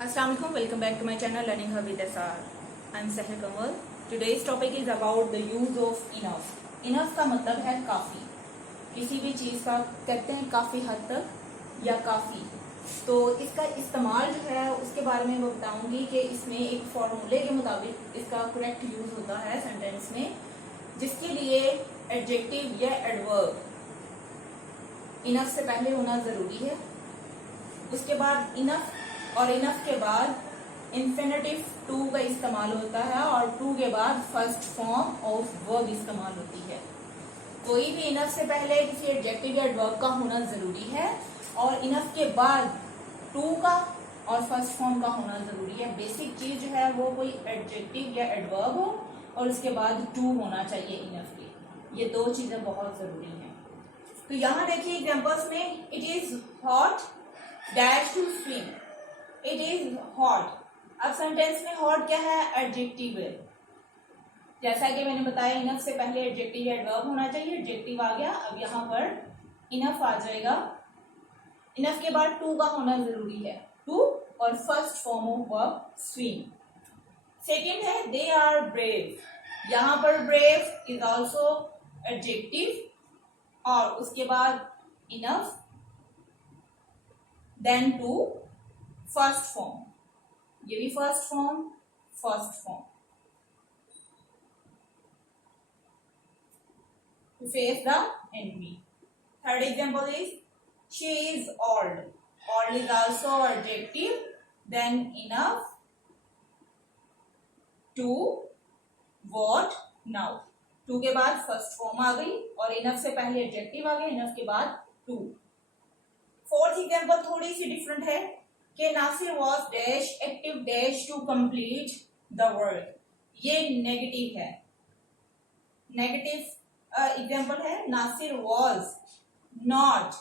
Assalamu alaikum, welcome back to my channel Learning Her with SR. I am Sahil Kamal. Today's topic is about the use of enough. Enough का मतलब है काफी, किसी भी चीज का कहते हैं काफी हद तक या काफी। तो इसका इस्तेमाल जो है उसके बारे में मैं बताऊंगी कि इसमें एक फॉर्मूले के मुताबिक इसका करेक्ट यूज होता है सेंटेंस में, जिसके लिए एडजेक्टिव या एडवर्ब इनफ से पहले होना जरूरी है। उसके बाद इनफ और इनफ के बाद इंफिनिटिव टू का इस्तेमाल होता है और टू के बाद फर्स्ट फॉर्म ऑफ वर्ब इस्तेमाल होती है। कोई भी इनफ से पहले किसी एडजेक्टिव या एडवर्ब का होना जरूरी है और इनफ के बाद टू का और फर्स्ट फॉर्म का होना जरूरी है। बेसिक चीज जो है वो कोई एडजेक्टिव या एडवर्ब हो और उसके बाद टू होना चाहिए इनफ के। ये दो चीजें बहुत जरूरी हैं। तो यहाँ देखिए एग्जांपल्स में, it is hot dash to swim. It is hot. अब सेंटेंस में हॉट क्या है? एडजेक्टिव है। जैसा कि मैंने बताया इनफ से पहले एडजेक्टिव या एडवर्ब होना चाहिए। एडजेक्टिव आ गया, अब यहाँ पर इनफ आ जाएगा। इनफ के बाद टू का होना जरूरी है, टू और first form of verb swim. Second है दे आर ब्रेव। यहाँ पर ब्रेव इज ऑल्सो एडजेक्टिव और उसके बाद enough then to first form, ये भी first form first form. To face the enemy. Third example is she is old. Old is also adjective, then enough to what now. To के बाद first form आ गई और enough से पहले adjective आ गया, enough के बाद टू। फोर्थ एग्जाम्पल थोड़ी सी डिफरेंट है कि Nasir was dash active dash to complete the work. ये नेगेटिव है, नेगेटिव एग्जाम्पल है। नासिर वॉज नॉट,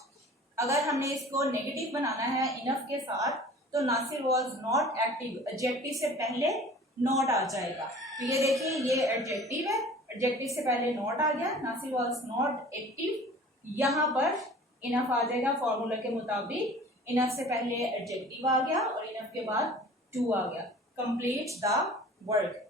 अगर हमने इसको नेगेटिव बनाना है इनफ के साथ तो Nasir was not active, adjective से पहले नॉट आ जाएगा। तो ये देखिए ये एडजेक्टिव है, एडजेक्टिव से पहले नॉट आ गया, नासिर वॉज नॉट एक्टिव। यहाँ पर इनफ आ जाएगा फॉर्मूला के मुताबिक। इनफ से पहले एडजेक्टिव आ गया और इनफ के बाद टू आ गया, कंप्लीट द वर्क।